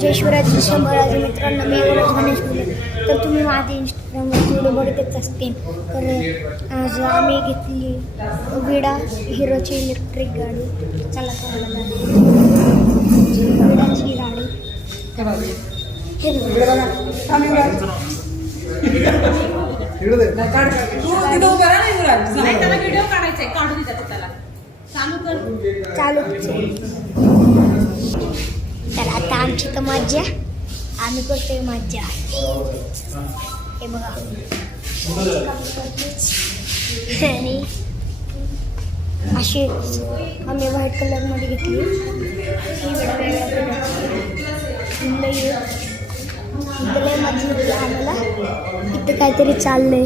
जयश्वराजी शंभराजी मित्रांनो, मी गणेश बोलले. तर तुम्ही माझे इंस्टाग्रामवर व्हिडिओ बघतच असतील. तर आज आम्ही घेतली विडा हिरोची इलेक्ट्रिक गाडी. चला तुम्हाला विडाची गाडी हे चालू. तर आता आमची तर मज्जा, आम्ही करतोय मज्जा. हे बघा आणि अशी आम्ही व्हाईट कलरमध्ये घेतली. लय मजा येते आम्हाला. इथं काहीतरी चाललंय,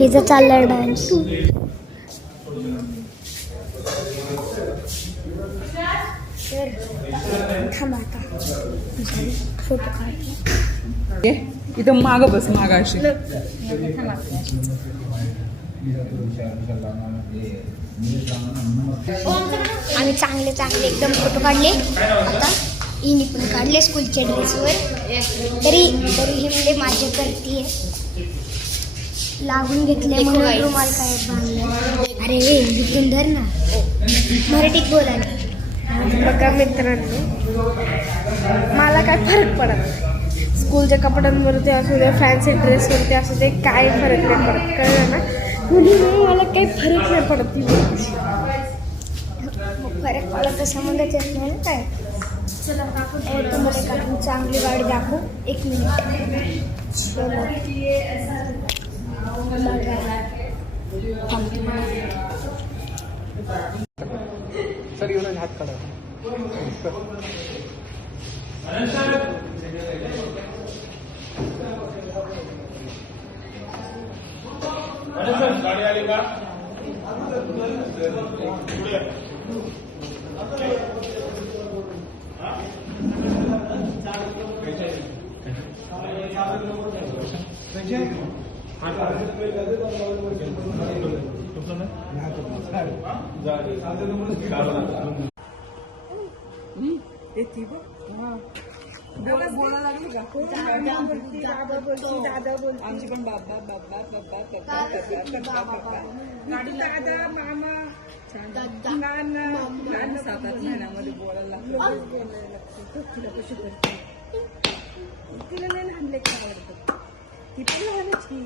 हिचं चाललंय डान्स. तर थांबा आता फोटो काढते. इथं मागं बस, मागं अशी. आम्ही चांगले चांगले एकदम फोटो काढले. आता हिने पण काढले स्कूलच्या ड्रेसवर. तरी ही म्हणजे माझ्या करते लागून घेतले म्हणून रुमाल काय बांधले. अरे इथून धर ना, मराठीत बोलायला. बघा मित्रांनो, मला काय फरक पडत नाही. स्कूलच्या कपड्यांवरती असू दे, फॅन्सी ड्रेसवरती असू दे, काय फरक नाही पडत, कळलं ना. म्हणून मला काही फरक नाही पडत. ती फरक पडला तर समजच येत नाही ना काय. चला तुम्हाला काढून चांगली गाडी दाखवू. 1 मिनिट. चलो सर येऊन हात काढा. गाडी आली का? बोला लागली का? आमची पण बाबा बाबा बाबा दादा मामा 7-8 महिन्यामध्ये बोलायला लागतं. तिला नाही लहान लेकरं आवडतात. ती पण लहानच की.